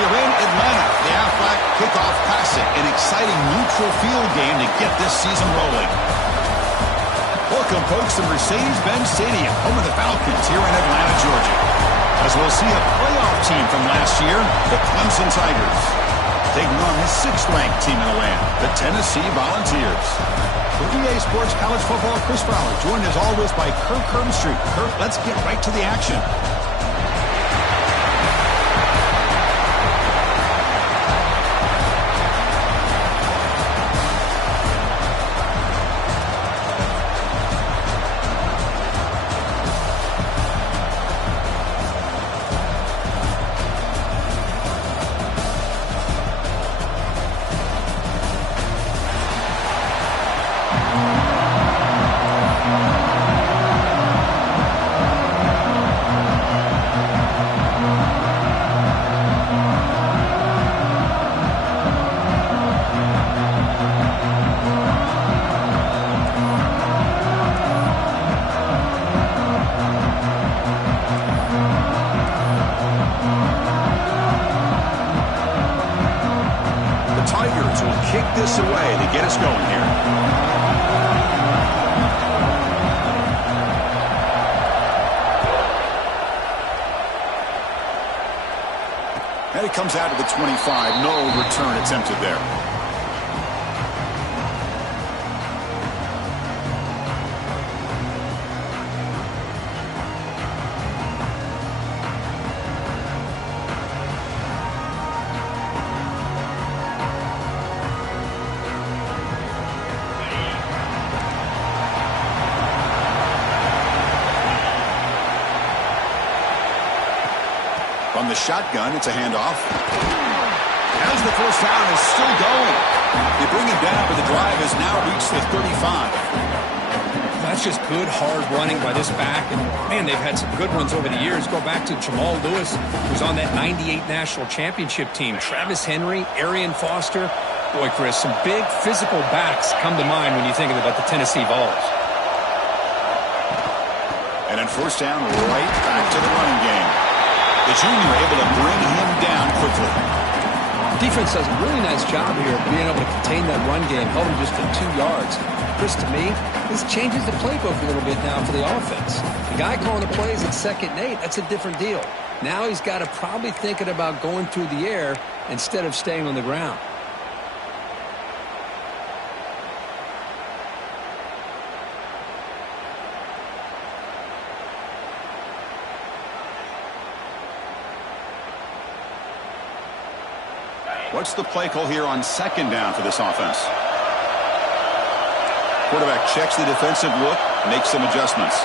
We are in Atlanta. The Aflac Kickoff Classic, an exciting neutral field game to get this season rolling. Welcome, folks, to Mercedes-Benz Stadium, home of the Falcons here in Atlanta, Georgia. As we'll see a playoff team from last year, the Clemson Tigers, taking on his 6th-ranked team in the land, the Tennessee Volunteers. For EA Sports College Football, Chris Fowler, joined as always by Kirk Herbstreit. Kirk, let's get right to the action. Kick this away to get us going here. And it comes out to the 25. No return attempted there. From the shotgun, it's a handoff. As the first down is still going. They bring him down, but the drive has now reached the 35. That's just good, hard running by this back. And, man, they've had some good ones over the years. Go back to Jamal Lewis, who's on that 98 National Championship team. Travis Henry, Arian Foster. Boy, Chris, some big physical backs come to mind when you're thinking about the Tennessee Vols. And on first down, right back to the running game. The junior able to bring him down quickly. Defense does a really nice job here of being able to contain that run game, held him just to 2 yards. Chris, to me, this changes the playbook a little bit now for the offense. The guy calling the plays at 2nd and 8, that's a different deal. Now he's got to probably thinking about going through the air instead of staying on the ground. What's the play call here on 2nd down for this offense? Quarterback checks the defensive look, makes some adjustments.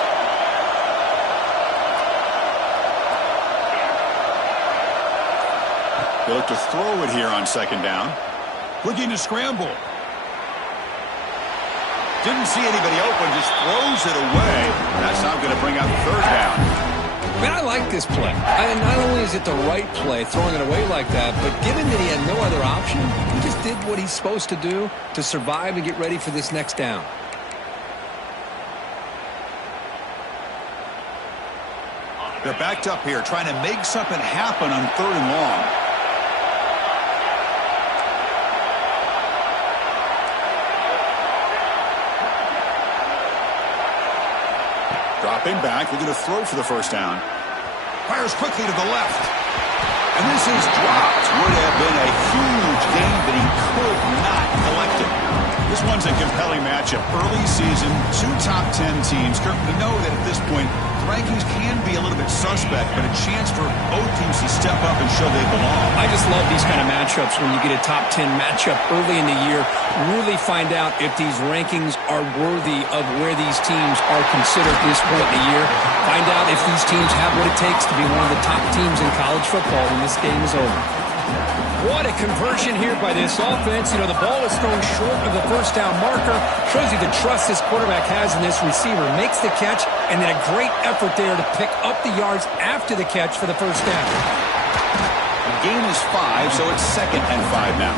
They look to throw it here on 2nd down. Looking to scramble. Didn't see anybody open, just throws it away. That's not going to bring up 3rd down. Man, I like this play. And not only is it the right play, throwing it away like that, but given that he had no other option, he just did what he's supposed to do to survive and get ready for this next down. They're backed up here, trying to make something happen on 3rd and long. Dropping back, looking to throw for the first down. Fires quickly to the left. And this is dropped. Would have been a huge gain, but he could not collect it. This one's a compelling matchup. Early season, 2 top 10 teams. Kirk, we know that at this point, the rankings can be a little bit suspect, but a chance for both teams to step up and show they belong. I just love these kind of matchups when you get a top 10 matchup early in the year. Really find out if these rankings are worthy of where these teams are considered at this point in the year. Find out if these teams have what it takes to be one of the top teams in college football when this game is over. What a conversion here by this offense. You know, the ball is thrown short of the first down marker. Shows you the trust this quarterback has in this receiver. Makes the catch, and then a great effort there to pick up the yards after the catch for the first down. The gain is 5, so it's 2nd and 5 now.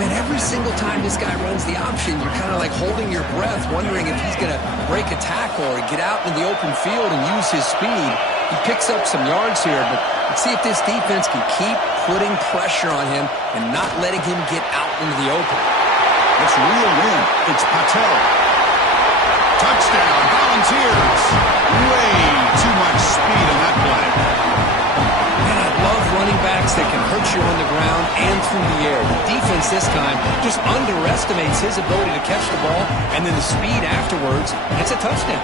Man, every single time this guy runs the option, you're kind of like holding your breath, wondering if he's going to break a tackle or get out in the open field and use his speed. He picks up some yards here, but let's see if this defense can keep putting pressure on him and not letting him get out into the open. Let's reel in. It's Patel. Touchdown, Volunteers. Way too much speed on that play. Man, I love running backs that can hurt you on the ground and through the air. The defense this time just underestimates his ability to catch the ball, and then the speed afterwards, it's a touchdown.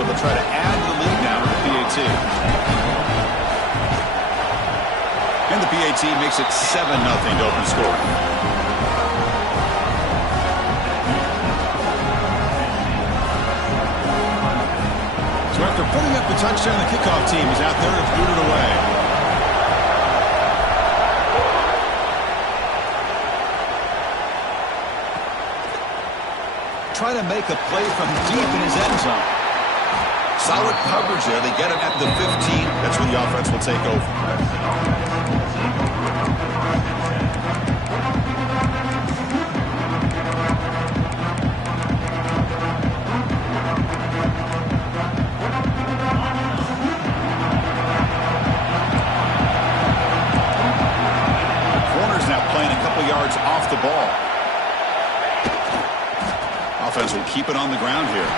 They'll try to add to the lead now with the PAT. And the PAT makes it 7-0 to open scoring. So after putting up the touchdown, the kickoff team is out there to boot it away. Try to make a play from deep in his end zone. Solid coverage there. They get him at the 15. That's where the offense will take over. Off the ball. Offense will keep it on the ground here.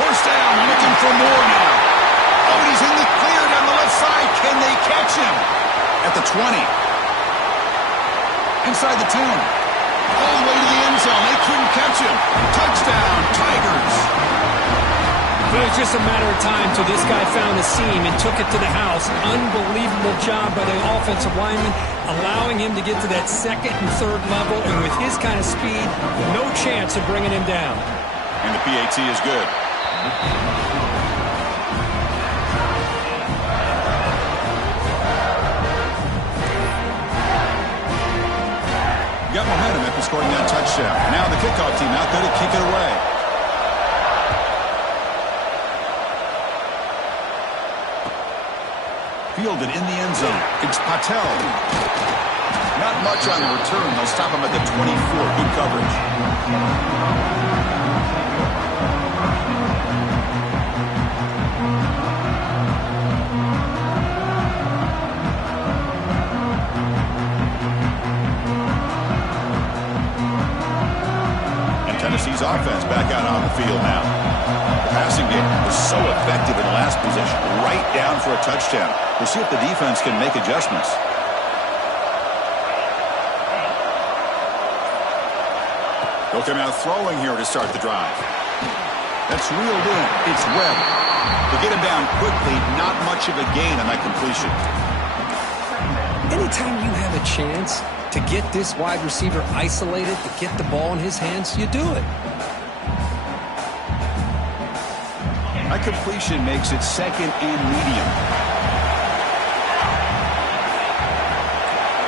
First down, looking for more now. Oh, he's in the clear down the left side. Can they catch him? At the 20. Inside the 10. All the way to the end zone. They couldn't catch him. Touchdown, Tigers. It was just a matter of time till this guy found a seam and took it to the house. Unbelievable job by the offensive lineman, allowing him to get to that second and third level, and with his kind of speed, no chance of bringing him down. And the PAT is good. Got momentum after scoring that touchdown. Now the kickoff team out there to kick it away. Fielded in the end zone. It's Patel. Not much on the return. They'll stop him at the 24. Good coverage. And Tennessee's offense back out on the field now. The passing game was so effective in the last possession. Right down for a touchdown. We'll see if the defense can make adjustments. They'll come out throwing here to start the drive. That's reeled in. It's Webb. To get him down quickly, not much of a gain on that completion. Anytime you have a chance to get this wide receiver isolated, to get the ball in his hands, you do it. That completion makes it second and medium.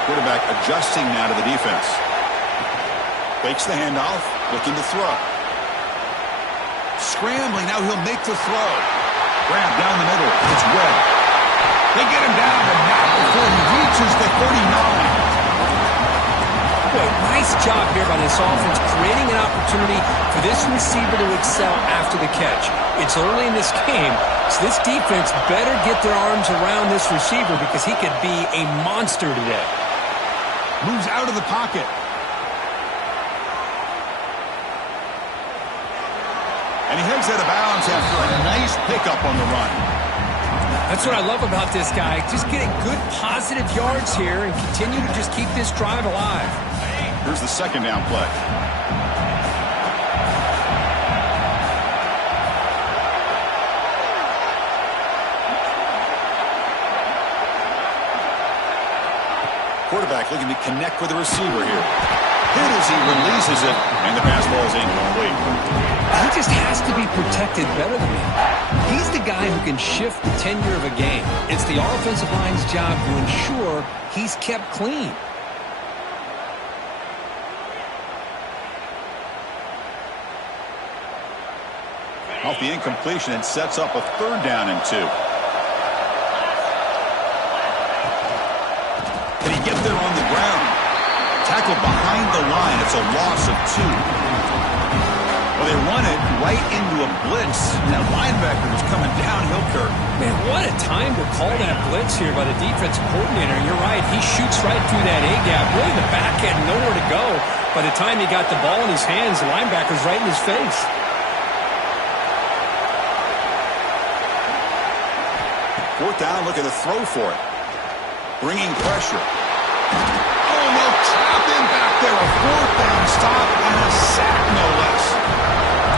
Quarterback adjusting now to the defense. Fakes the handoff, looking to throw. Scrambling, now he'll make the throw. Grab down the middle, it's Webb. They get him down, but not before he reaches the 39. Boy, nice job here by this offense, creating an opportunity for this receiver to excel after the catch. It's early in this game, so this defense better get their arms around this receiver because he could be a monster today. Moves out of the pocket. And he heads out of bounds after a nice pickup on the run. That's what I love about this guy. Just getting good positive yards here and continue to just keep this drive alive. Here's the second down play. Quarterback looking to connect with the receiver here. Hit as he releases it, and the pass ball is incomplete. He just has to be protected better than that. He's the guy who can shift the tenure of a game. It's the offensive line's job to ensure he's kept clean. Off the incompletion, it sets up a third down and 2. Can he get there on the ground? Tackled behind the line. It's a loss of 2. Well, They run it right into a blitz. That linebacker was coming downhill, Kirk. Man, what a time to call that blitz here by the defensive coordinator. You're right. He shoots right through that A-gap. Really, the back had nowhere to go. By the time he got the ball in his hands, the linebacker's right in his face. Fourth down, look at the throw for it. Bringing pressure. Oh, no, trap him back there. A fourth down stop and a sack, no less.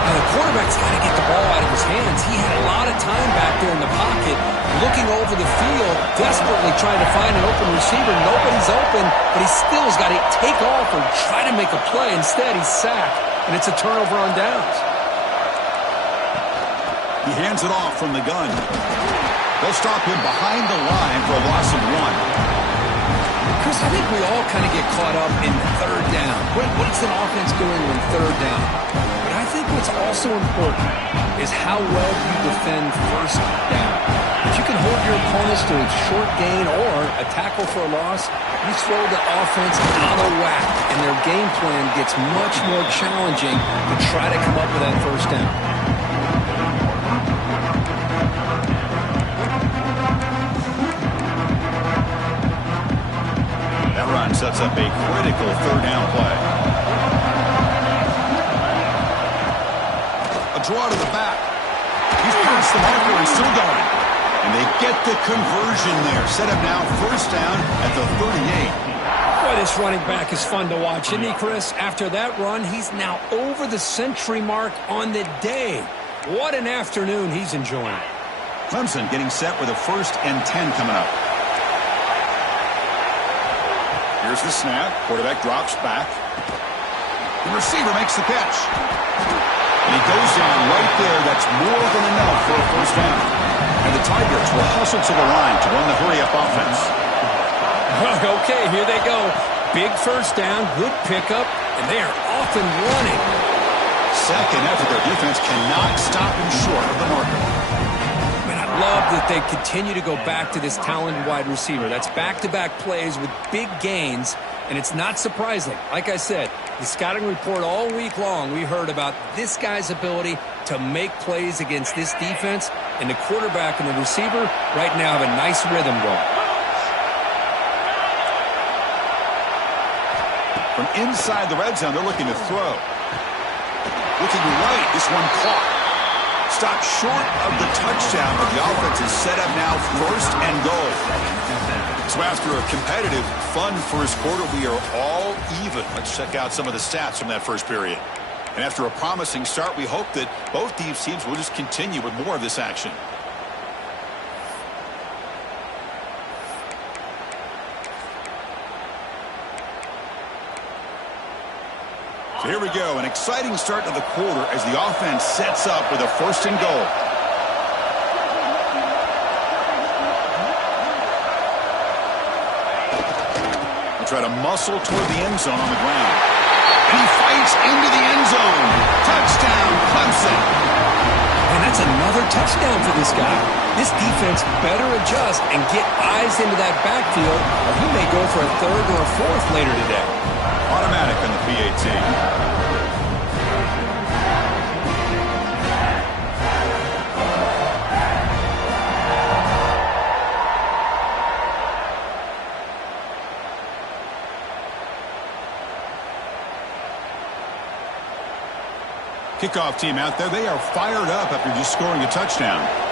Now, the quarterback's got to get the ball out of his hands. He had a lot of time back there in the pocket, looking over the field, desperately trying to find an open receiver. Nobody's open, but he still has got to take off or try to make a play. Instead, he's sacked, and it's a turnover on downs. He hands it off from the gun. They'll stop him behind the line for a loss of 1. Chris, I think we all kind of get caught up in third down. What's an offense doing when third down? But I think what's also important is how well you defend first down. If you can hold your opponents to a short gain or a tackle for a loss, you throw the offense out of whack, and their game plan gets much more challenging to try to come up with that first down. Run sets up a critical third down play. A draw to the back. He's past the marker and still going. And they get the conversion there. Set up now first down at the 38. Boy, this running back is fun to watch, isn't he, Chris? After that run, he's now over the century mark on the day. What an afternoon he's enjoying. Clemson getting set with a 1st and 10 coming up. Here's the snap. Quarterback drops back. The receiver makes the catch. And he goes down right there. That's more than enough for a first down. And the Tigers will hustle to the line to run the hurry-up offense. Okay, here they go. Big first down, good pickup, and they are off and running. Second effort, their defense cannot stop him short of the marker. Love that they continue to go back to this talented wide receiver. That's back-to-back plays with big gains, and it's not surprising. Like I said, the scouting report all week long, we heard about this guy's ability to make plays against this defense, and the quarterback and the receiver right now have a nice rhythm going. From inside the red zone, they're looking to throw. Looking right, this one caught. Stopped short of the touchdown, but the offense is set up now first and goal. So after a competitive, fun first quarter, we are all even. Let's check out some of the stats from that first period. And after a promising start, we hope that both these teams will just continue with more of this action. So here we go, an exciting start to the quarter as the offense sets up with a 1st and goal. We'll try to muscle toward the end zone on the ground. And he fights into the end zone. Touchdown, Clemson. And that's another touchdown for this guy. This defense better adjust and get eyes into that backfield, or he may go for a 3rd or a 4th later today. Automatic on the PAT. Kickoff team out there. They are fired up after just scoring a touchdown.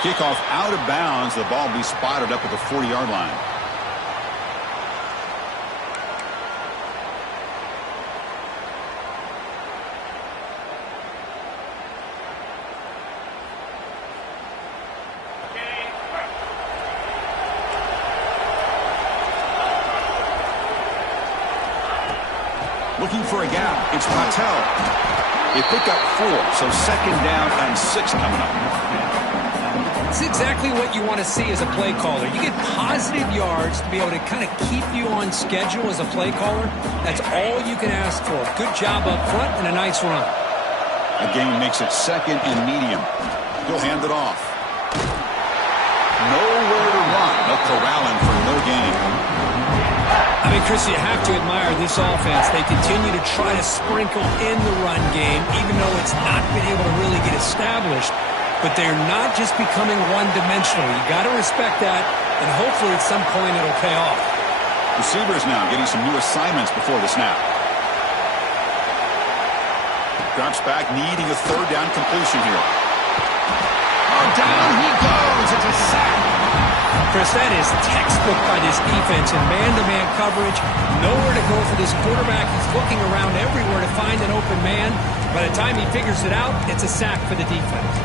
Kickoff out of bounds. The ball will be spotted up at the 40-yard line. Looking for a gap. It's Patel. They pick up 4, so 2nd down and 6 coming up. It's exactly what you want to see as a play caller. You get positive yards to be able to kind of keep you on schedule as a play caller. That's all you can ask for. Good job up front and a nice run. A gain makes it 2nd and medium. He'll hand it off. Nowhere to run. They'll corral him for no gain. I mean, Chris, you have to admire this offense. They continue to try to sprinkle in the run game, even though it's not been able to really get established. But they're not just becoming one-dimensional. You got to respect that, and hopefully at some point it'll pay off. Receivers now getting some new assignments before the snap. Drops back, needing a 3rd down completion here. Oh, down he goes. It's a sack. Chris, that is textbook by this defense in man-to-man coverage. Nowhere to go for this quarterback. He's looking around everywhere to find an open man. By the time he figures it out, it's a sack for the defense.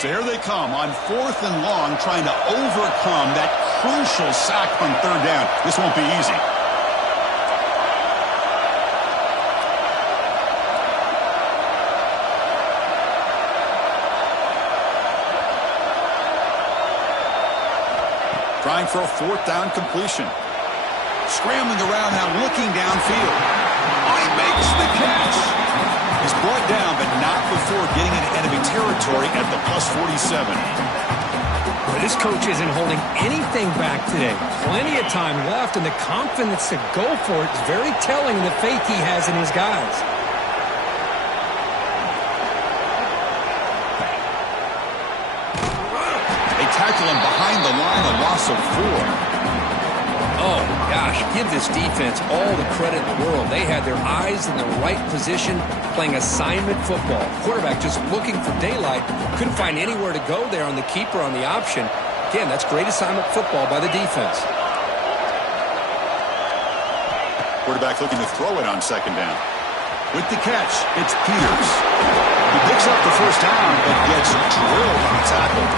So here they come on 4th and long, trying to overcome that crucial sack on 3rd down. This won't be easy. Trying for a 4th down completion. Scrambling around now, looking downfield. He makes the catch. He's brought down, but not before getting into enemy territory at the +47. But this coach isn't holding anything back today. Plenty of time left, and the confidence to go for it is very telling in the faith he has in his guys. They tackle him behind the line, a loss of 4. Oh, gosh, give this defense all the credit in the world. They had their eyes in the right position, playing assignment football. Quarterback just looking for daylight. Couldn't find anywhere to go there on the keeper on the option. Again, that's great assignment football by the defense. Quarterback looking to throw it on 2nd down. With the catch, it's Peters. He picks up the 1st down, but gets drilled on the tackle.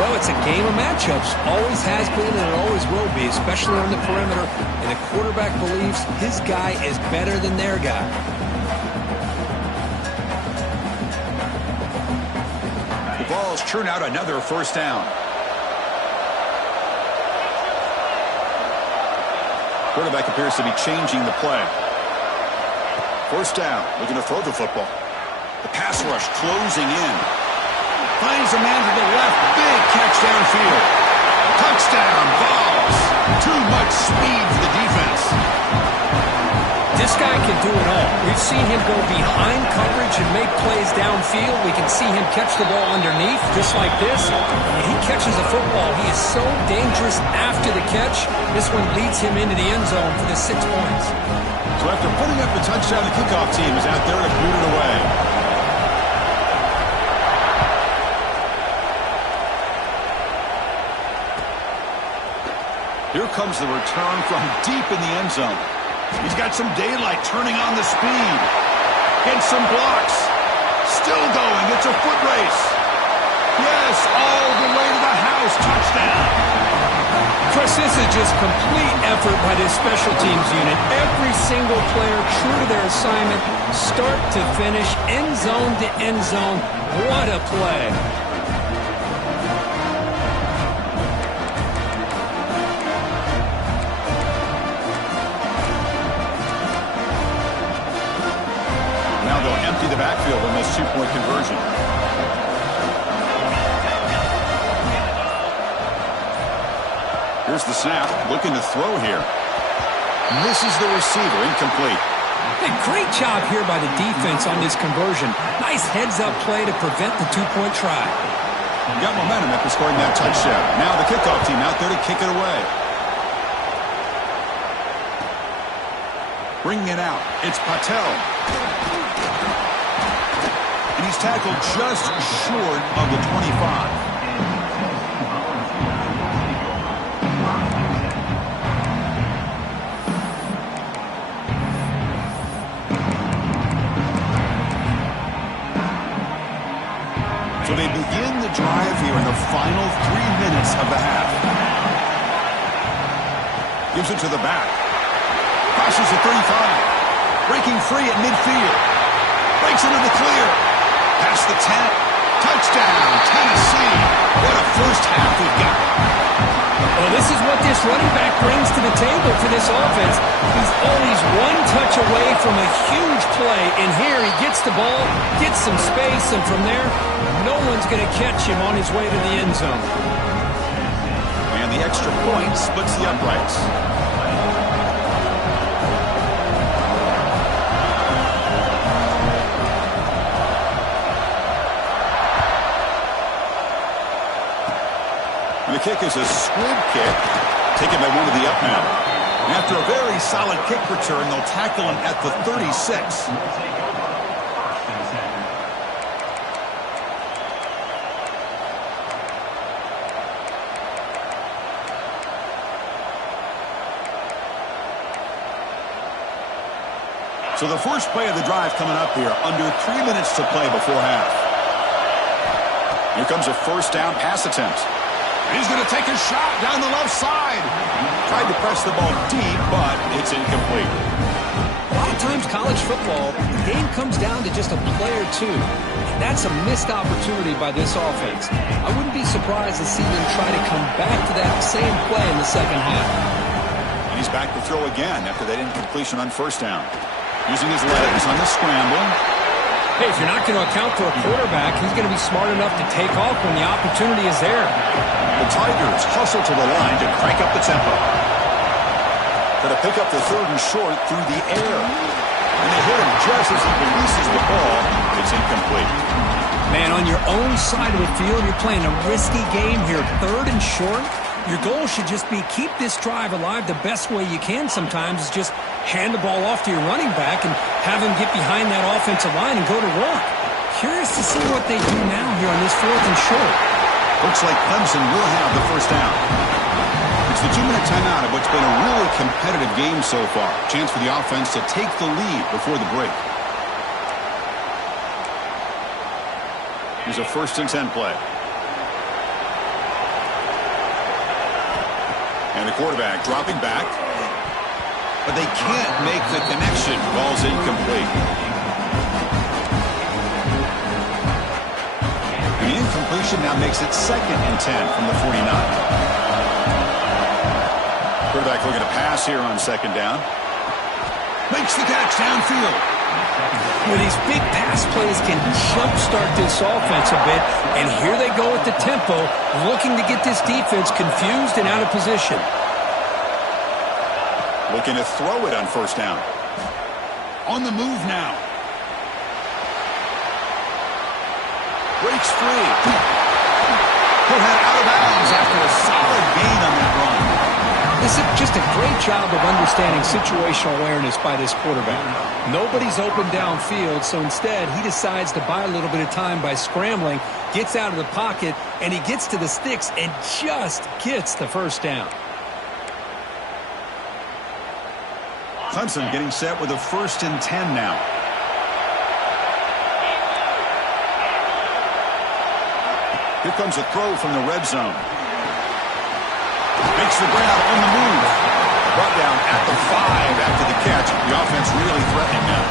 Well, it's a game of matchups. Always has been and it always will be, especially on the perimeter. And the quarterback believes his guy is better than their guy. The Vols churn out another 1st down. Quarterback appears to be changing the play. 1st down, looking to throw the football. The pass rush closing in. Finds a man to the left. Big catch downfield. Touchdown, Vols. Too much speed for the defense. This guy can do it all. We've seen him go behind coverage and make plays downfield. We can see him catch the ball underneath, just like this. When he catches a football, he is so dangerous after the catch. This one leads him into the end zone for the 6 points. So after putting up the touchdown, the kickoff team is out there to boot it away. Here comes the return from deep in the end zone. He's got some daylight, turning on the speed. Gets some blocks. Still going. It's a foot race. Yes, all the way to the house. Touchdown. Chris, this is just complete effort by this special teams unit. Every single player true to their assignment, start to finish, end zone to end zone. What a play. The backfield on this 2-point conversion. Here's the snap, looking to throw here. Misses the receiver, incomplete. Hey, great job here by the defense on this conversion. Nice heads-up play to prevent the 2-point try. Got momentum after scoring that touchdown. Now the kickoff team out there to kick it away. Bringing it out, it's Patel. And he's tackled just short of the 25. So they begin the drive here in the final 3 minutes of the half. Gives it to the back. Crosses the 35. Breaking free at midfield. Breaks into the clear. Past the 10. Touchdown, Tennessee. What a first half we've got. Well, this is what this running back brings to the table for this offense. He's always one touch away from a huge play, and here he gets the ball, gets some space, and from there, no one's going to catch him on his way to the end zone. And the extra point splits the uprights. And the kick is a squib kick, taken by one of the up men. And after a very solid kick return, they'll tackle him at the 36. So the first play of the drive coming up here, under 3 minutes to play before half. Here comes a first down pass attempt. He's going to take a shot down the left side. Tried to press the ball deep, but it's incomplete. A lot of times college football, the game comes down to just a play or two. And that's a missed opportunity by this offense. I wouldn't be surprised to see them try to come back to that same play in the second half. And he's back to throw again after that incompletion on first down. Using his legs on the scramble. Hey, if you're not going to account for a quarterback, he's going to be smart enough to take off when the opportunity is there. The Tigers hustle to the line to crank up the tempo. Going to pick up the third and short through the air. And they hit him just as he releases the ball. It's incomplete. Man, on your own side of the field, you're playing a risky game here. Third and short. Your goal should just be keep this drive alive the best way you can sometimes is just hand the ball off to your running back and have him get behind that offensive line and go to work. Curious to see what they do now here on this fourth and short. Looks like Clemson will have the first down. It's the 2-minute timeout of what's been a really competitive game so far. Chance for the offense to take the lead before the break. Here's a 1st and 10 play. And the quarterback dropping back. But they can't make the connection. Ball's incomplete. And the incompletion now makes it 2nd and 10 from the 49. Quarterback looking to pass here on 2nd down. Makes the catch downfield. Well, these big pass plays can jumpstart this offense a bit, and here they go at the tempo, looking to get this defense confused and out of position. Looking to throw it on 1st down. On the move now. Breaks free. Put head out of bounds after a solid gain on that run. This is just a great job of understanding situational awareness by this quarterback. Nobody's open downfield, so instead he decides to buy a little bit of time by scrambling, gets out of the pocket, and he gets to the sticks and just gets the first down. Clemson getting set with a 1st and 10 now. Here comes a throw from the red zone. Makes the grab on the move. Brought down at the 5 after the catch. The offense really threatening now.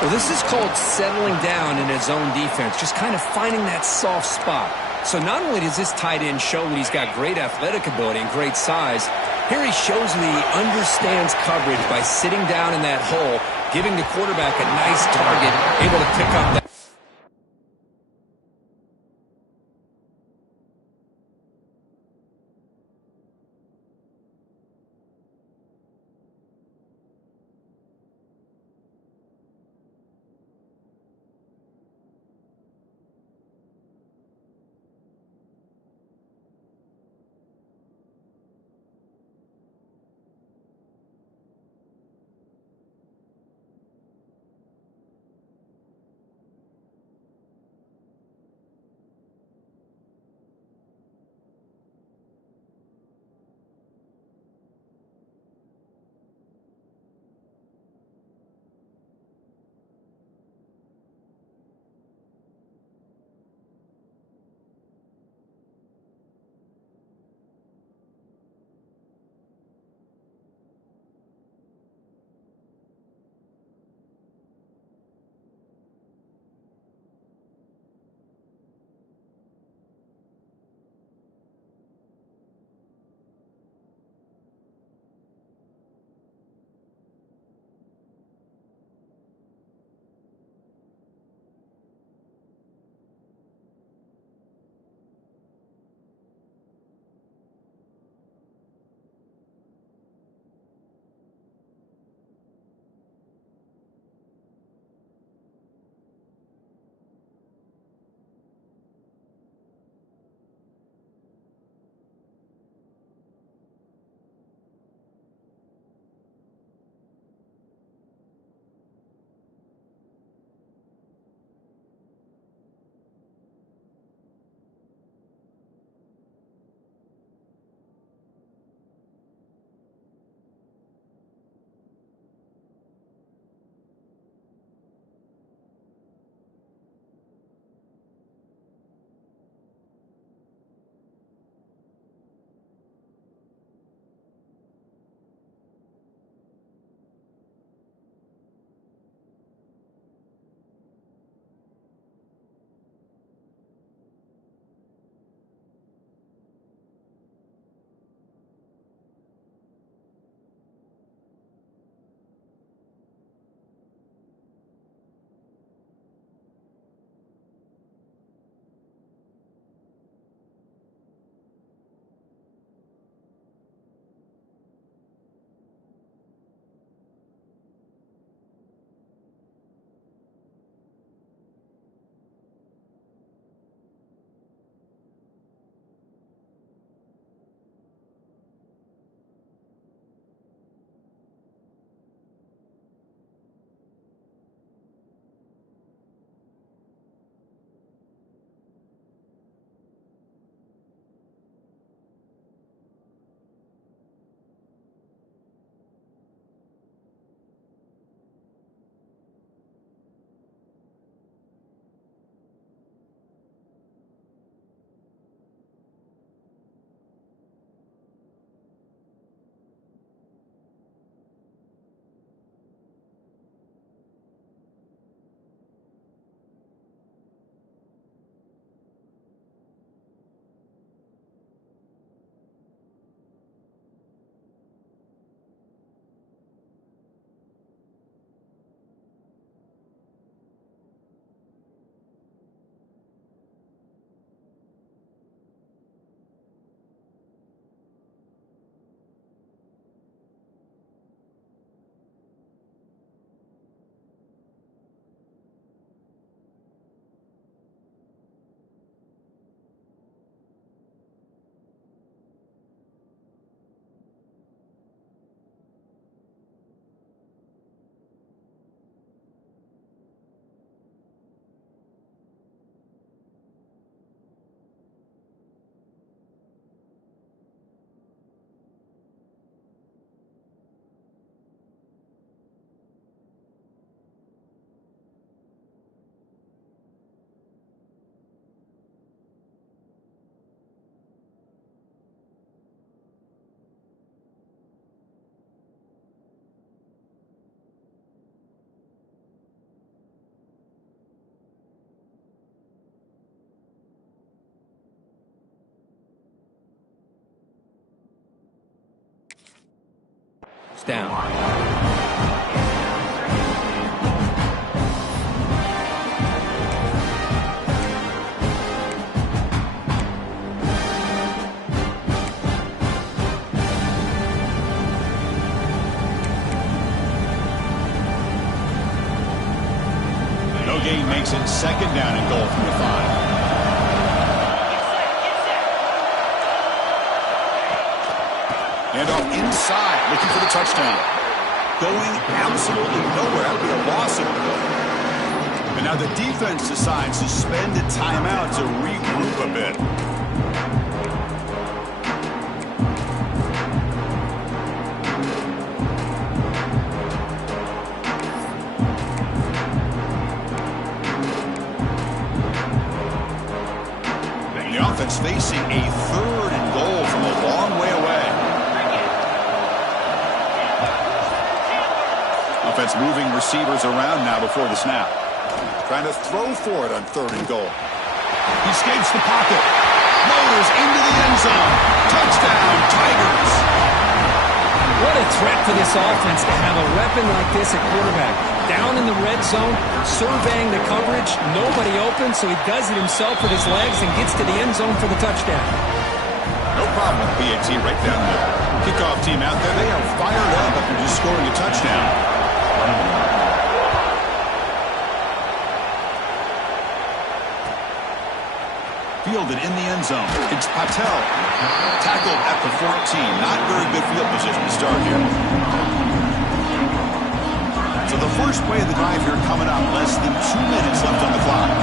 Well, this is called settling down in his own defense, just kind of finding that soft spot. So not only does this tight end show that he's got great athletic ability and great size, here he shows that he understands coverage by sitting down in that hole, giving the quarterback a nice target, able to pick up that. first down. No gain makes it second down and goal from the 5. And off inside, looking for the touchdown. Going absolutely nowhere. That would be a loss of it. And now the defense decides to spend a timeout to regroup a bit. And the offense facing a 3rd and goal from a long way away. Offense moving receivers around now before the snap. Trying to throw for it on 3rd and goal. He escapes the pocket. Motors into the end zone. Touchdown, Tigers. What a threat for this offense to have a weapon like this at quarterback. Down in the red zone, surveying the coverage. Nobody open, so he does it himself with his legs and gets to the end zone for the touchdown. No problem with BAT right down the middle. Kickoff team out there. They are fired up after just scoring a touchdown. Fielded in the end zone. It's Patel. Tackled at the 14. Not very good field position to start here. So the first play of the drive here coming up. Less than 2 minutes left on the clock.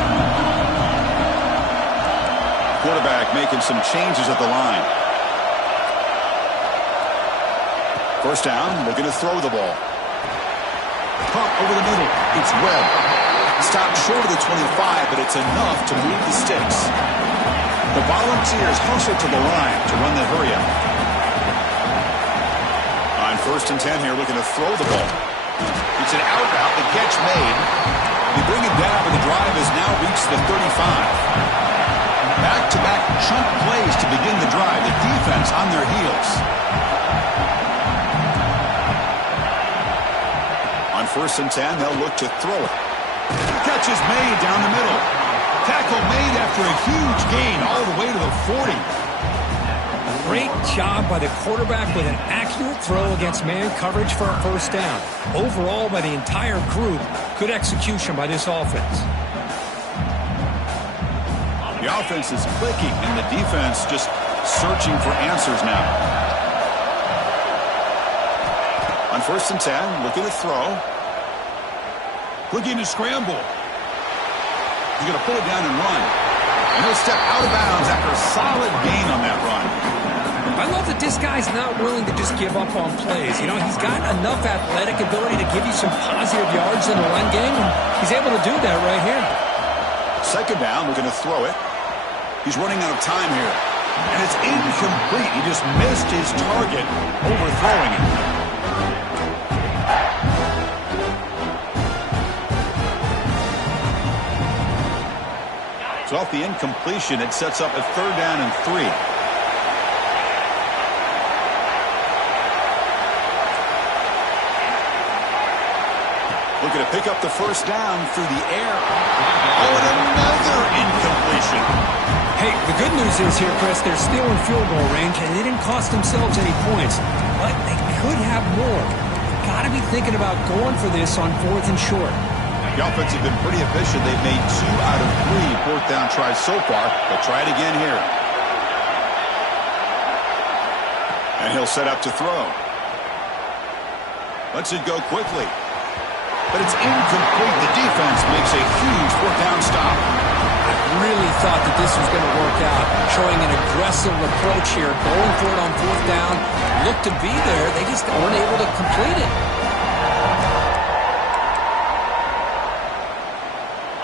Quarterback making some changes at the line. First down, looking to throw the ball. Pump over the middle. It's Webb. Stopped short of the 25, but it's enough to move the sticks. The Volunteers hustle to the line to run the hurry-up. On 1st and 10 here, looking to throw the ball. It's an out route, the catch made. They bring it down, but the drive has now reached the 35. Back-to-back chunk plays to begin the drive. The defense on their heels. On 1st and 10, they'll look to throw it. Catch is made down the middle. Tackle made after a huge gain all the way to the 40. Great job by the quarterback with an accurate throw against man coverage for a first down. Overall, by the entire group, good execution by this offense. The offense is clicking, and the defense just searching for answers now. On 1st and 10, looking to throw. Looking to scramble. He's going to pull it down and run. And he'll step out of bounds after a solid gain on that run. I love that this guy's not willing to just give up on plays. You know, he's got enough athletic ability to give you some positive yards in the run game, and he's able to do that right here. Second down, we're going to throw it. He's running out of time here. And it's incomplete. He just missed his target, overthrowing it. So off the incompletion, it sets up a 3rd down and 3. Looking to pick up the first down through the air. Oh, and another incompletion. Hey, the good news is here, Chris, they're still in field goal range, and they didn't cost themselves any points. But they could have more. Got to be thinking about going for this on 4th and short. The offense has been pretty efficient. They've made 2 out of 3 4th down tries so far. They'll try it again here. And he'll set up to throw. Lets it go quickly. But it's incomplete. The defense makes a huge 4th down stop. I really thought that this was going to work out, showing an aggressive approach here, going for it on 4th down. Looked to be there. They just weren't able to complete it.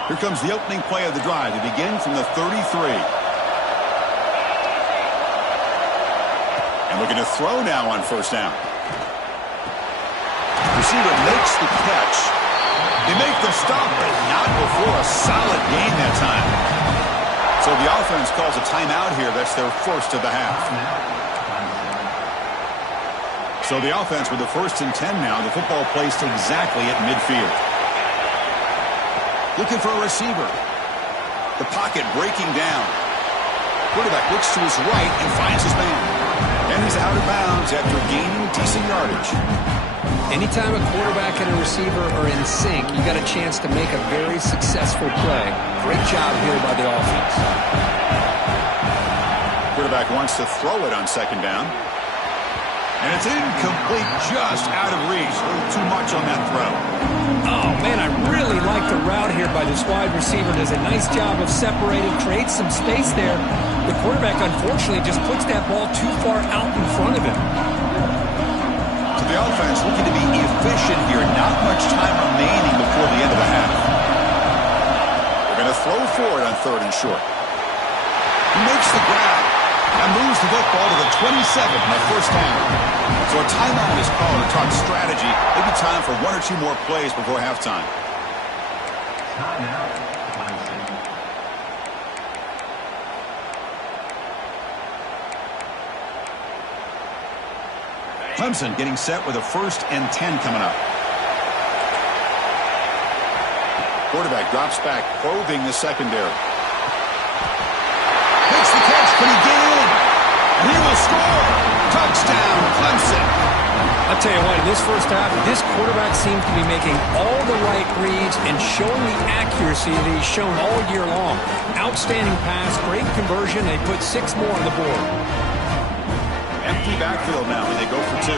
Here comes the opening play of the drive. They begin from the 33. And looking to throw now on 1st down. Receiver makes the catch. They make the stop, but not before a solid gain that time. So the offense calls a timeout here. That's their first of the half. So the offense with the 1st and 10 now. The football placed exactly at midfield. Looking for a receiver. The pocket breaking down. Quarterback looks to his right and finds his man. And he's out of bounds after gaining decent yardage. Anytime a quarterback and a receiver are in sync, you got a chance to make a very successful play. Great job here by the offense. Quarterback wants to throw it on 2nd down. And it's incomplete, just out of reach. A little too much on that throw. Oh, man, I really like the route here by this wide receiver. Does a nice job of separating, creates some space there. The quarterback, unfortunately, just puts that ball too far out in front of him. So the offense looking to be efficient here. Not much time remaining before the end of the half. They're going to throw for it on 3rd and short. He makes the grab and moves the football to the 27 on 1st down. So a timeout is called to talk strategy. Maybe time for 1 or 2 more plays before halftime. Clemson getting set with a 1st and 10 coming up. Quarterback drops back, probing the secondary. Makes the catch, can he get in? And he will score! Touchdown, Clemson! I'll tell you what, in this first half, this quarterback seems to be making all the right reads and showing the accuracy that he's shown all year long. Outstanding pass, great conversion. They put 6 more on the board. Empty backfield now as they go for 2.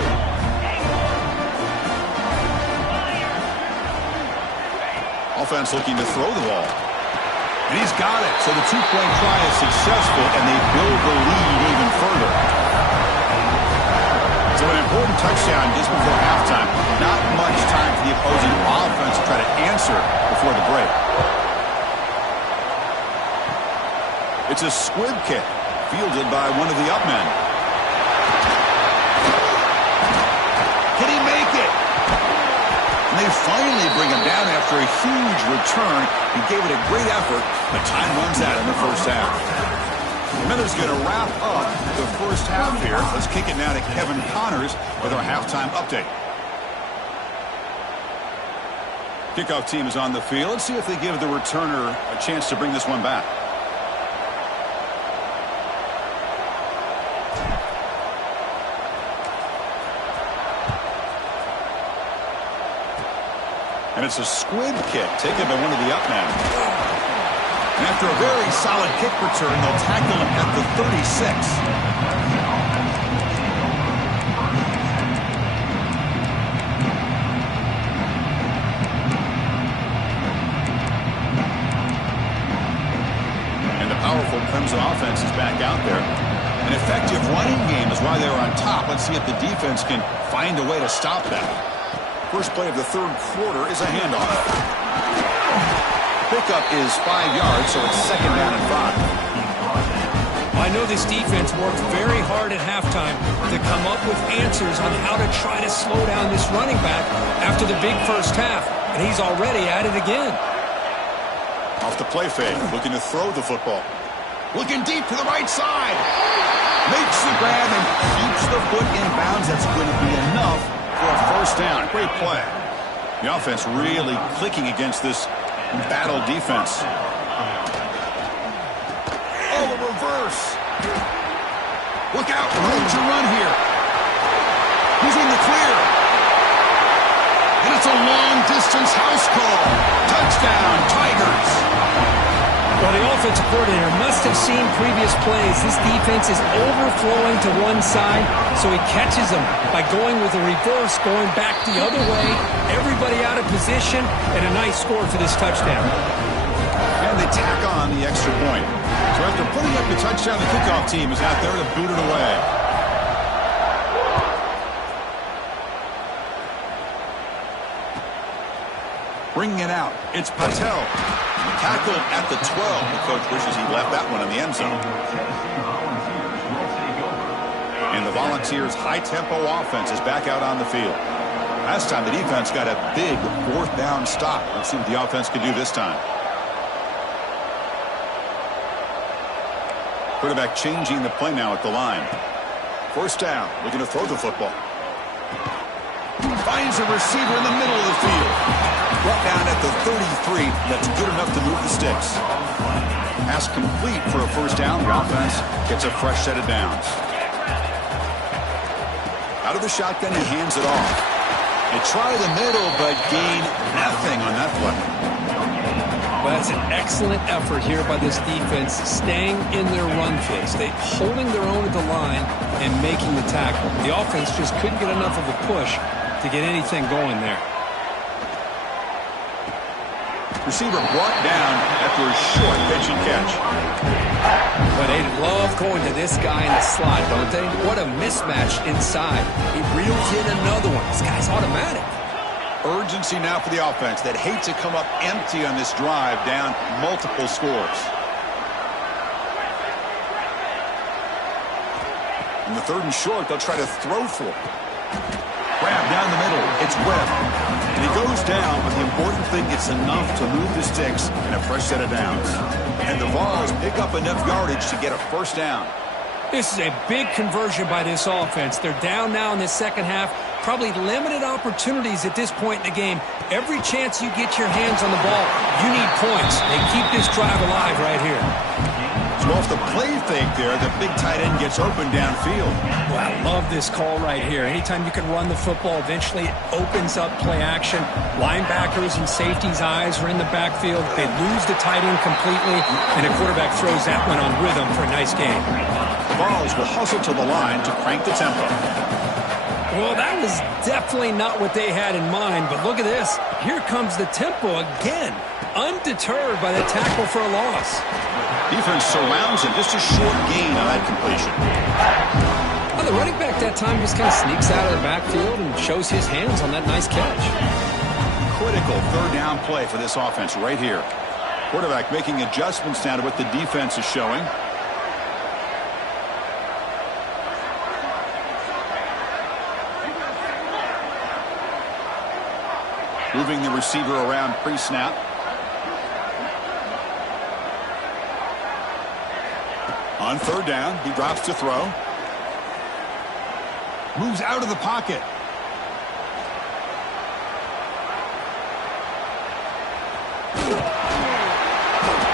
Offense looking to throw the ball. And he's got it. So the 2-point try is successful, and they build the lead even further. So an important touchdown just before halftime. Not much time for the opposing offense to try to answer before the break. It's a squib kick, fielded by one of the up men. Can he make it? And they finally bring him down after a huge return. He gave it a great effort, but time runs out in the first half. Miller's going to wrap up the first half here. Let's kick it now to Kevin Connors with our halftime update. Kickoff team is on the field. Let's see if they give the returner a chance to bring this one back. And it's a squib kick taken by one of the up men. And after a very solid kick return, they'll tackle him at the 36. And the powerful Clemson offense is back out there. An effective running game is why they were on top. Let's see if the defense can find a way to stop that. First play of the 3rd quarter is a handoff. Pickup is 5 yards, so it's 2nd down and 5. I know this defense worked very hard at halftime to come up with answers on how to try to slow down this running back after the big first half, and he's already at it again. Off the play fake, looking to throw the football. Looking deep to the right side. Makes the grab and keeps the foot in bounds. That's going to be enough for a 1st down. Great play. The offense really clicking against this battle defense. Oh, a reverse. Look out. Room to run here. He's in the clear. And it's a long-distance house call. Touchdown, Tigers. Well, the offensive coordinator must have seen previous plays. This defense is overflowing to one side, so he catches them by going with a reverse, going back the other way. Everybody out of position, and a nice score for this touchdown. And they tack on the extra point. So after putting up the touchdown, the kickoff team is out there to boot it away. Bringing it out, it's Patel. Tackled at the 12. The coach wishes he left that one in the end zone. And the Volunteers' high-tempo offense is back out on the field. Last time the defense got a big 4th down stop. Let's see what the offense can do this time. Quarterback changing the play now at the line. 1st down, looking to throw the football. Finds a receiver in the middle of the field. Brought down at the 33. That's good enough to move the sticks. Pass complete for a first down. The offense gets a fresh set of downs. Out of the shotgun, he hands it off. They try the middle, but gain nothing on that play. Well, that's an excellent effort here by this defense, staying in their run phase. They holding their own at the line and making the tackle. The offense just couldn't get enough of a push to get anything going there. Receiver brought down after a short pitch and catch. But they love going to this guy in the slot, don't they? What a mismatch inside. He reels in another one. This guy's automatic. Urgency now for the offense that hate to come up empty on this drive, down multiple scores. In the third and short, they'll try to throw for it. Grab down the middle. It's Webb. And he goes down, but the important thing, it's enough to move the sticks and a fresh set of downs. And the Vols pick up enough yardage to get a first down. This is a big conversion by this offense. They're down now in the second half. Probably limited opportunities at this point in the game. Every chance you get your hands on the ball, you need points. They keep this drive alive right here. So off the play fake there, the big tight end gets open downfield. Well, I love this call right here. Anytime you can run the football, eventually it opens up play action. Linebackers and safeties' eyes are in the backfield. They lose the tight end completely, and a quarterback throws that one on rhythm for a nice game. The Vols will hustle to the line to crank the tempo. Well, that was definitely not what they had in mind, but look at this. Here comes the tempo again, undeterred by the tackle for a loss. Defense surrounds him. Just a short gain on that completion. Well, the running back that time just kind of sneaks out of the backfield and shows his hands on that nice catch. Critical third down play for this offense right here. Quarterback making adjustments now to what the defense is showing. Moving the receiver around pre-snap. On third down, he drops to throw. Moves out of the pocket.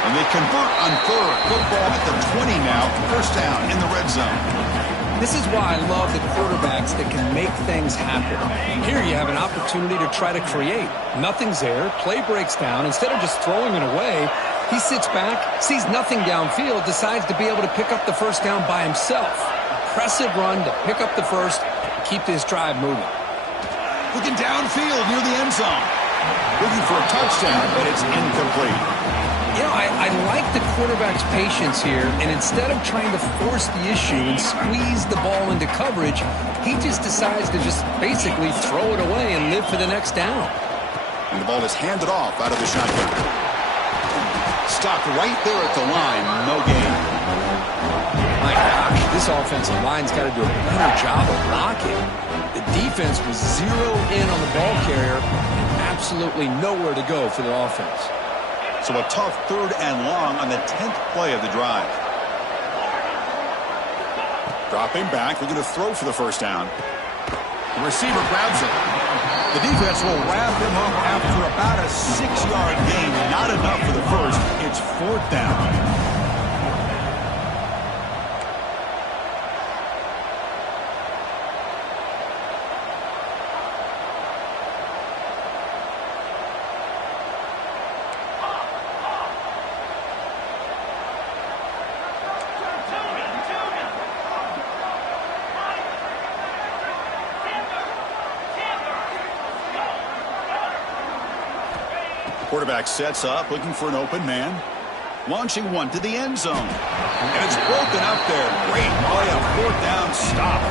And they convert on third. Football at the 20 now. First down in the red zone. This is why I love the quarterbacks that can make things happen. Here you have an opportunity to try to create. Nothing's there. Play breaks down. Instead of just throwing it away, he sits back, sees nothing downfield, decides to be able to pick up the first down by himself. Impressive run to pick up the first, keep this drive moving. Looking downfield near the end zone. Looking for a touchdown, but it's incomplete. You know, I like the quarterback's patience here, and instead of trying to force the issue and squeeze the ball into coverage, he just decides to just basically throw it away and live for the next down. And the ball is handed off out of the shotgun. Stopped right there at the line, no gain. My gosh, this offensive line's got to do a better job of blocking. The defense was zeroed in on the ball carrier and absolutely nowhere to go for the offense. So a tough third and long on the 10th play of the drive. Dropping back, looking to throw for the first down. The receiver grabs it. The defense will wrap him up after about a 6-yard gain. Not enough for the first. It's fourth down. Quarterback sets up, looking for an open man. Launching one to the end zone. And it's broken up there. Great play, a fourth down stop.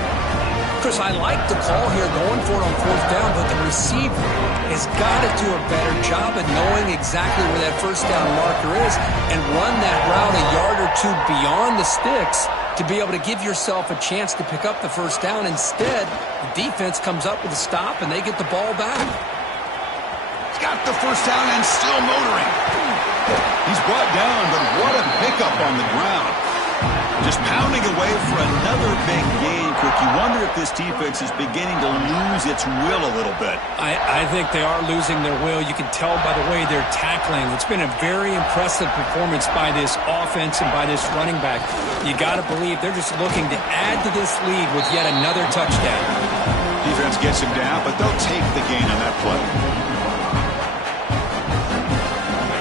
Chris, I like the call here going for it on fourth down, but the receiver has got to do a better job of knowing exactly where that first down marker is and run that route a yard or two beyond the sticks to be able to give yourself a chance to pick up the first down. Instead, the defense comes up with a stop and they get the ball back. Got the first down and still motoring. He's brought down, but what a pickup on the ground. Just pounding away for another big gain, Cook. You wonder if this defense is beginning to lose its will a little bit. I think they are losing their will. You can tell by the way they're tackling. It's been a very impressive performance by this offense and by this running back. You got to believe they're just looking to add to this lead with yet another touchdown. Defense gets him down, but they'll take the gain on that play.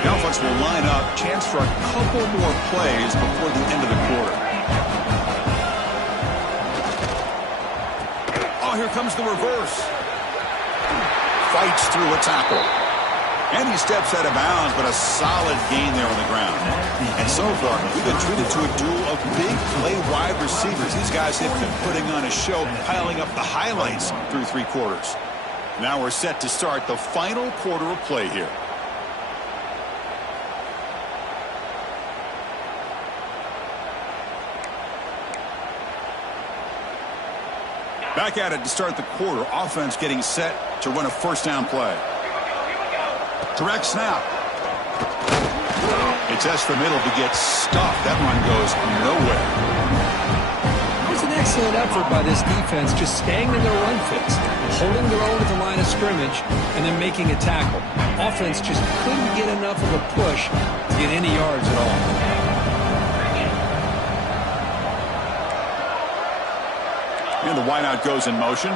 The offense will line up. Chance for a couple more plays before the end of the quarter. Oh, here comes the reverse. Fights through a tackle. And he steps out of bounds, but a solid gain there on the ground. And so far, we've been treated to a duel of big play wide receivers. These guys have been putting on a show, piling up the highlights through 3 quarters. Now we're set to start the final quarter of play here. Back at it to start the quarter. Offense getting set to run a first down play. Direct snap. It tests the middle to get stuffed. That run goes nowhere. It was an excellent effort by this defense, just staying in their run fix, holding their own at the line of scrimmage, and then making a tackle. Offense just couldn't get enough of a push to get any yards at all. And the wideout goes in motion.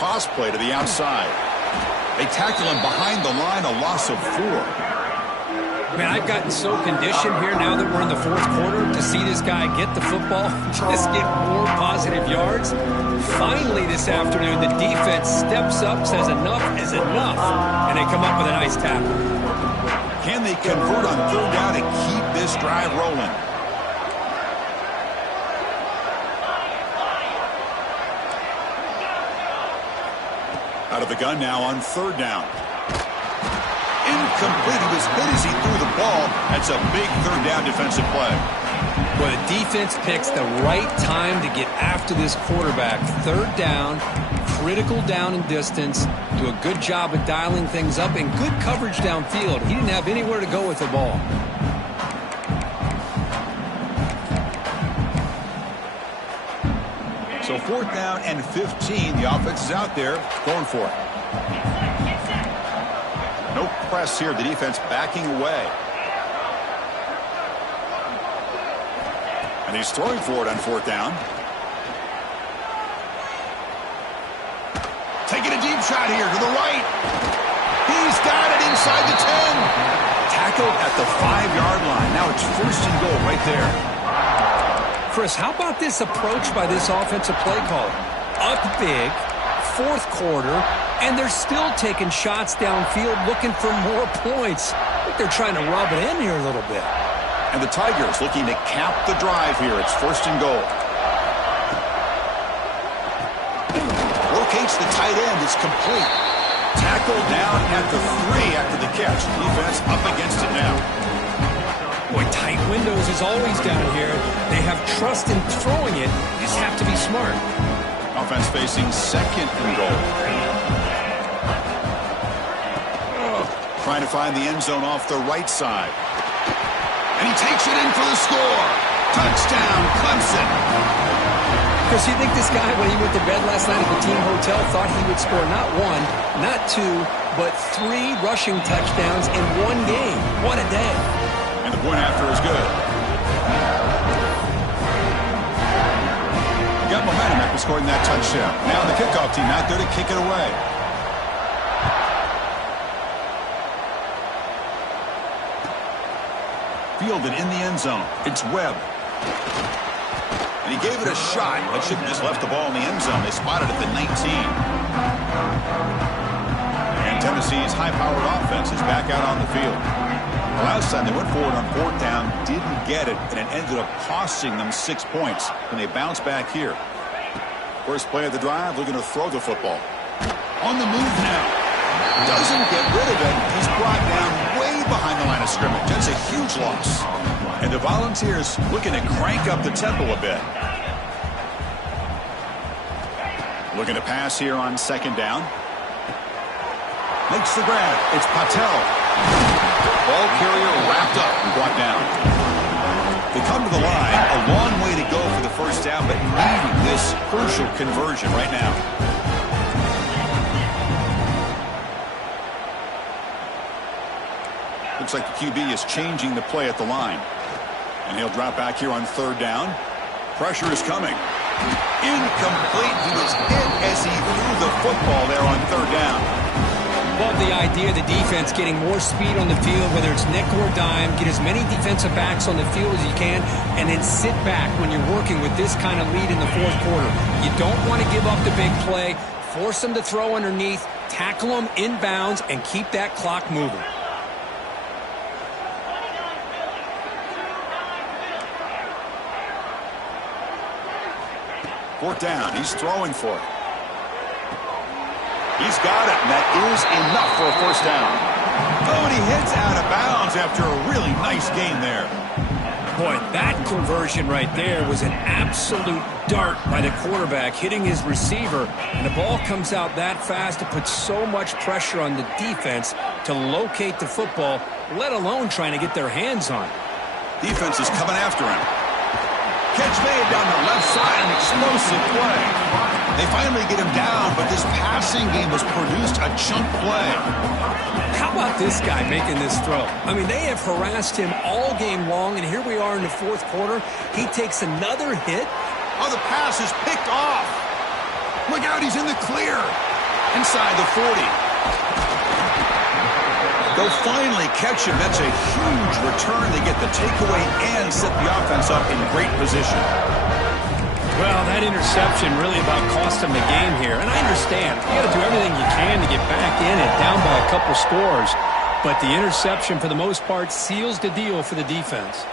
Toss play to the outside. They tackle him behind the line, a loss of 4. Man, I've gotten so conditioned here now that we're in the 4th quarter to see this guy get the football, just get more positive yards. Finally this afternoon, the defense steps up, says enough is enough, and they come up with a nice tackle. Can they convert on 3rd down and keep this drive rolling? Out of the gun now on 3rd down. Incomplete. He was hit as he threw the ball. That's a big 3rd down defensive play. Well, the defense picks the right time to get after this quarterback. 3rd down, critical down and distance. Do a good job of dialing things up and good coverage downfield. He didn't have anywhere to go with the ball. So 4th down and 15. The offense is out there going for it. No press here. The defense backing away. And he's throwing for it on 4th down. Taking a deep shot here to the right. He's got it inside the 10. Tackled at the 5-yard line. Now it's 1st and goal right there. Chris, how about this approach by this offensive play caller? Up big, 4th quarter, and they're still taking shots downfield looking for more points. I think they're trying to rub it in here a little bit. And the Tigers looking to cap the drive here. It's 1st and goal. Locates the tight end. It's complete. Tackled down at the 3 after the catch. Defense up against it now. Boy, tight windows is always down here. They have trust in throwing it. You just have to be smart. Offense facing 2nd and goal. Trying to find the end zone off the right side. And he takes it in for the score. Touchdown, Clemson. Chris, you think this guy, when he went to bed last night at the team hotel, thought he would score not 1, not 2, but 3 rushing touchdowns in 1 game? What a day. And the point after is good. Got momentum after scoring that touchdown. Now the kickoff team out there to kick it away. Fielded in the end zone. It's Webb. And he gave it a shot, but should have just left the ball in the end zone. They spotted it at the 19. And Tennessee's high-powered offense is back out on the field. The last time they went forward on 4th down, didn't get it, and it ended up costing them 6 points. And they bounce back here. First play of the drive, looking to throw the football. On the move now. Doesn't get rid of it. He's brought down way behind the line of scrimmage. That's a huge loss. And the Volunteers looking to crank up the tempo a bit. Looking to pass here on 2nd down. Makes the grab. It's Patel. Ball carrier wrapped up and brought down. They come to the line, a long way to go for the first down, but needing this crucial conversion right now. Looks like the QB is changing the play at the line. And he'll drop back here on third down. Pressure is coming. Incomplete. He was hit as he threw the football there on third down. Love the idea of the defense getting more speed on the field, whether it's nickel or dime. Get as many defensive backs on the field as you can, and then sit back when you're working with this kind of lead in the fourth quarter. You don't want to give up the big play. Force them to throw underneath, tackle them inbounds, and keep that clock moving. Fourth down. He's throwing for it. He's got it, and that is enough for a first down. Oh, and he hits out of bounds after a really nice gain there. Boy, that conversion right there was an absolute dart by the quarterback hitting his receiver, and the ball comes out that fast. It puts so much pressure on the defense to locate the football, let alone trying to get their hands on it. Defense is coming after him. Catch made down the left side, an explosive play. They finally get him down, but this passing game has produced a chunk play. How about this guy making this throw? I mean, they have harassed him all game long, and here we are in the fourth quarter. He takes another hit. Oh, the pass is picked off. Look out, he's in the clear. Inside the 40. They'll finally catch him. That's a huge return. They get the takeaway and set the offense up in great position. Well, that interception really about cost them the game here. And I understand. You got to do everything you can to get back in it, down by a couple scores. But the interception, for the most part, seals the deal for the defense.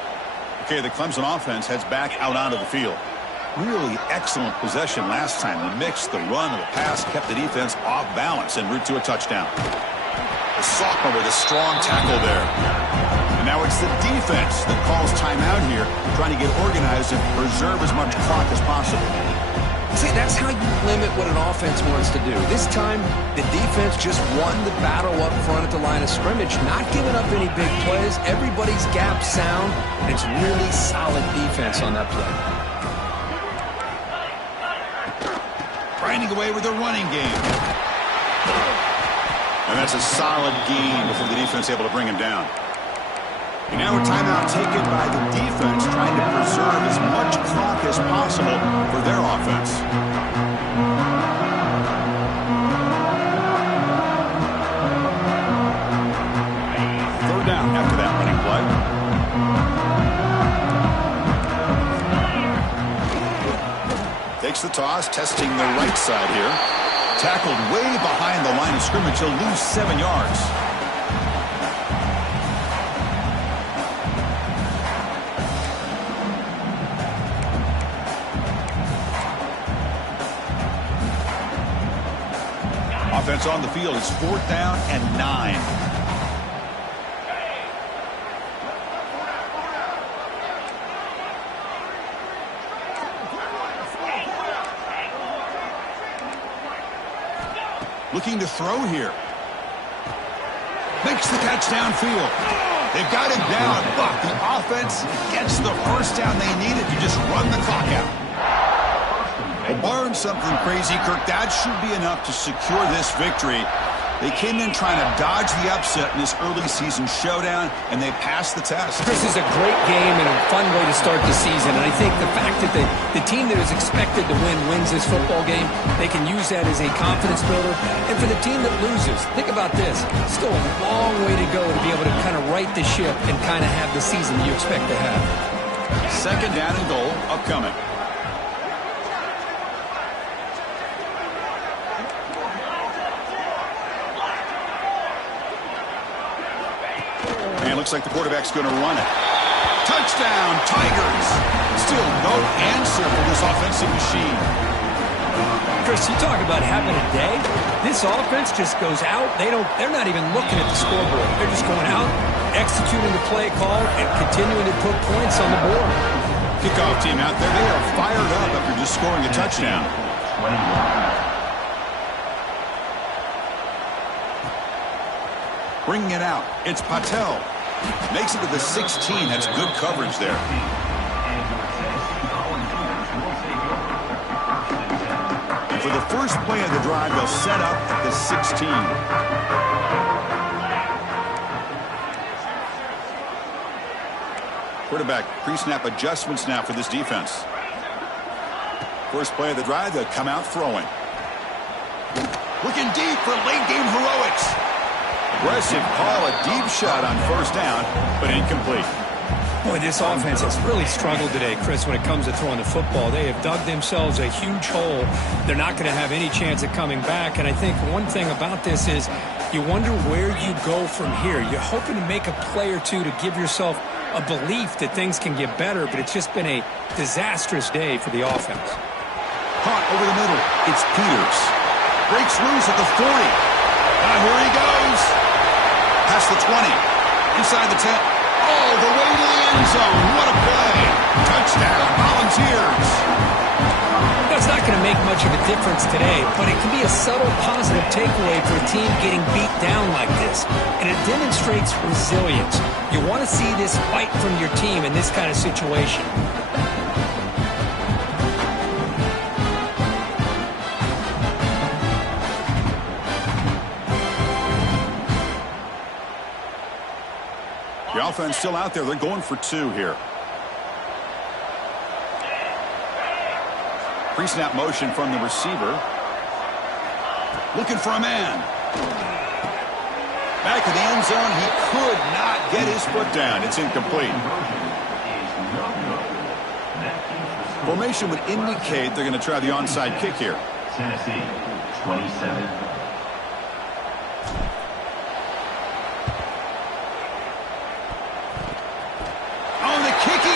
Okay, the Clemson offense heads back out onto the field. Really excellent possession last time. The mix, the run, and the pass kept the defense off balance en route to a touchdown. The sophomore with a strong tackle there. And now it's the defense that calls timeout here, trying to get organized and preserve as much clock as possible. See, that's how you limit what an offense wants to do. This time, the defense just won the battle up front at the line of scrimmage, not giving up any big plays. Everybody's gap sound, and it's really solid defense on that play. Grinding away with the running game. And that's a solid gain before the defense able to bring him down. And now a timeout taken by the defense, trying to preserve as much clock as possible for their offense. Third down after that running play. Takes the toss, testing the right side here. Tackled way behind the line of scrimmage. He'll lose 7 yards. Offense on the field is fourth down and 9. Looking to throw here. Makes the catch downfield. They've got him down, but the offense gets the first down they needed to just run the clock out. Well, barring something crazy, Kirk, that should be enough to secure this victory. They came in trying to dodge the upset in this early season showdown, and they passed the test. This is a great game and a fun way to start the season. And I think the fact that the team that is expected to win wins this football game, they can use that as a confidence builder. And for the team that loses, think about this. Still a long way to go to be able to kind of right the ship and kind of have the season you expect to have. Second down and goal upcoming. Looks like the quarterback's going to run it. Touchdown, Tigers! Still no answer for this offensive machine. Chris, you talk about having a day. This offense just goes out. They're not even looking at the scoreboard. They're just going out, executing the play call, and continuing to put points on the board. Kickoff team out there. They are fired up after just scoring a touchdown. Bringing it out. It's Patel. Makes it to the 16. That's good coverage there. And for the first play of the drive, they'll set up at the 16. Quarterback pre-snap adjustments now for this defense. First play of the drive, they'll come out throwing. Looking deep for late-game heroics. Aggressive call, a deep shot on first down, but incomplete. Boy, this offense has really struggled today, Chris, when it comes to throwing the football. They have dug themselves a huge hole. They're not going to have any chance of coming back. And I think one thing about this is you wonder where you go from here. You're hoping to make a play or two to give yourself a belief that things can get better, but it's just been a disastrous day for the offense. Caught over the middle. It's Peters. Breaks loose at the 40. Now here he goes. Past the 20. Inside the 10. All the way to the end zone. What a play. Touchdown, Volunteers. That's not going to make much of a difference today, but it can be a subtle positive takeaway for a team getting beat down like this. And it demonstrates resilience. You want to see this fight from your team in this kind of situation. The offense still out there. They're going for 2 here. Pre-snap motion from the receiver. Looking for a man. Back in the end zone. He could not get his foot down. It's incomplete. Formation would indicate they're going to try the onside kick here. Tennessee, 27.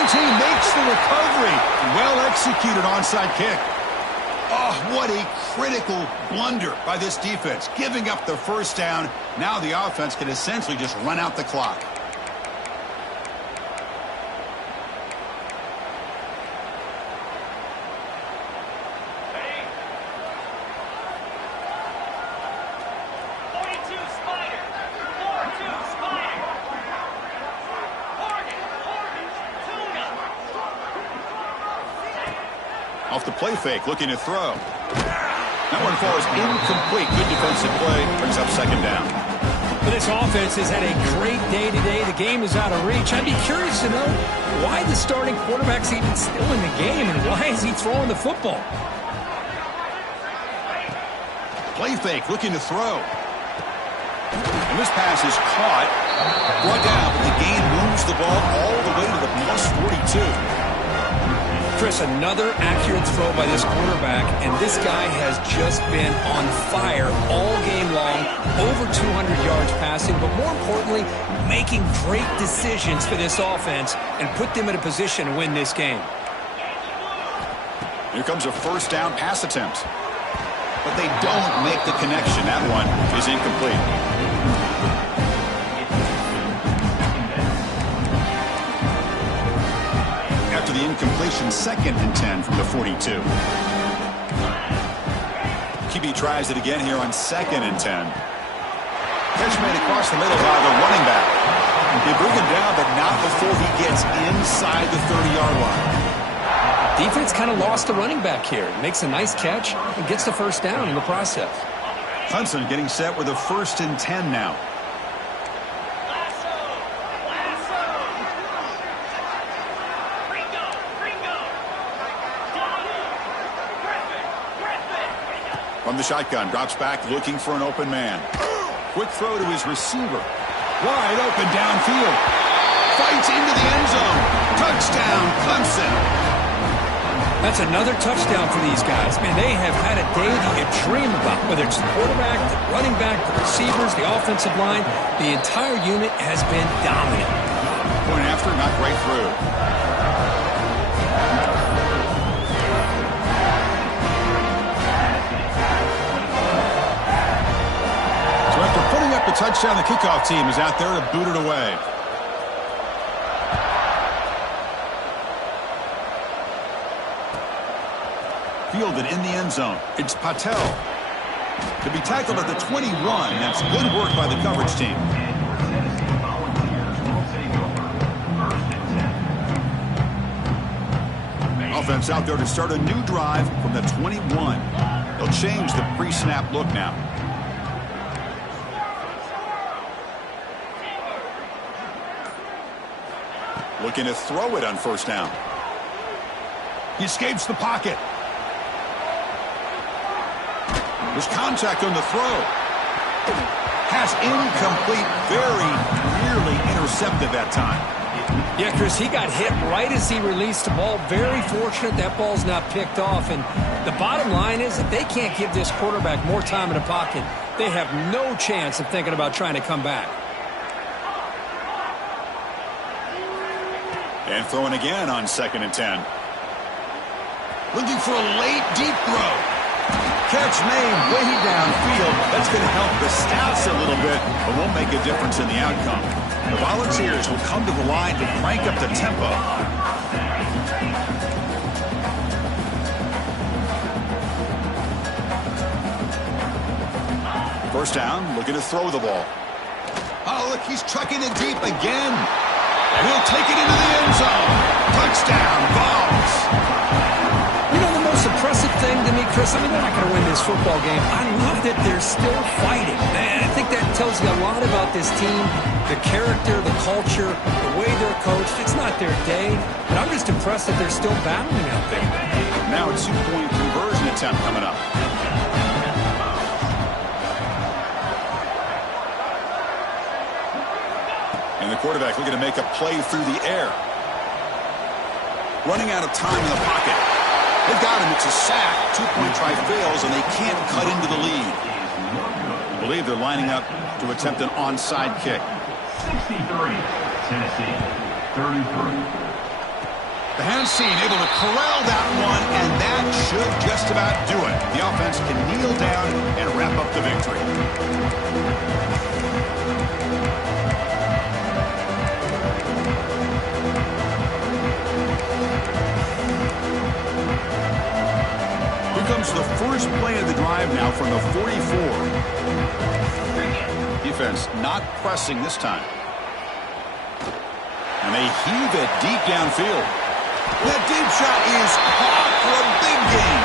Team makes the recovery. Well executed onside kick. Oh, what a critical blunder by this defense. Giving up the first down. Now the offense can essentially just run out the clock. Off the play fake, looking to throw. That one falls incomplete. Good defensive play. Brings up second down. But this offense has had a great day today. The game is out of reach. I'd be curious to know why the starting quarterback's even still in the game and why is he throwing the football? Play fake, looking to throw. And this pass is caught. Brought down, but the gain moves the ball all the way to the plus 42. Chris, another accurate throw by this quarterback, and this guy has just been on fire all game long, over 200 yards passing, but more importantly, making great decisions for this offense and put them in a position to win this game. Here comes a first down pass attempt. But they don't make the connection. That one is incomplete. After the incompletion, 2nd and 10 from the 42. QB tries it again here on 2nd and 10. Catch made across the middle by the running back. They bring him down, but not before he gets inside the 30-yard line. Defense kind of lost the running back here. Makes a nice catch and gets the first down in the process. Clemson getting set with a 1st and 10 now. From the shotgun, drops back, looking for an open man. Quick throw to his receiver. Wide open downfield. Fights into the end zone. Touchdown, Clemson. That's another touchdown for these guys. Man, they have had a day that you dream about. Whether it's the quarterback, the running back, the receivers, the offensive line, the entire unit has been dominant. Point after, knocked right through. The touchdown, the kickoff team is out there to boot it away. Fielded in the end zone. It's Patel. To be tackled at the 21. That's good work by the coverage team. Offense out there to start a new drive from the 21. They'll change the pre-snap look now. Looking to throw it on first down. He escapes the pocket. There's contact on the throw. Pass incomplete, very nearly intercepted that time. Yeah, Chris, he got hit right as he released the ball. Very fortunate that ball's not picked off. And the bottom line is that they can't give this quarterback more time in the pocket. They have no chance of thinking about trying to come back. And throwing again on 2nd and 10. Looking for a late, deep throw. Catch made way downfield. That's going to help the stats a little bit, but won't make a difference in the outcome. The Volunteers will come to the line to crank up the tempo. First down, looking to throw the ball. Oh, look, he's trucking it deep again. And he'll take it into the end zone. Touchdown, Vols. You know, the most impressive thing to me, Chris, I mean, they're not going to win this football game. I love that they're still fighting. And I think that tells you a lot about this team, the character, the culture, the way they're coached. It's not their day, but I'm just impressed that they're still battling out there. Now a 2-point conversion attempt coming up. And the quarterback looking to make a play through the air. Running out of time in the pocket. They've got him. It's a sack. 2-point try fails, and they can't cut into the lead. I believe they're lining up to attempt an onside kick. 63, Tennessee, 33. The hands seen able to corral that one, and that should just about do it. The offense can kneel down and wrap up the victory. Here comes the first play of the drive now from the 44. Defense not pressing this time. And they heave it deep downfield. That deep shot is caught for a big gain.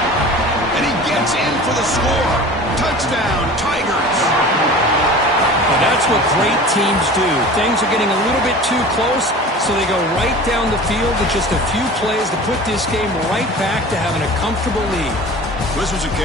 And he gets in for the score. Touchdown, Tigers. Well, that's what great teams do. Things are getting a little bit too close, so they go right down the field with just a few plays to put this game right back to having a comfortable lead. This was a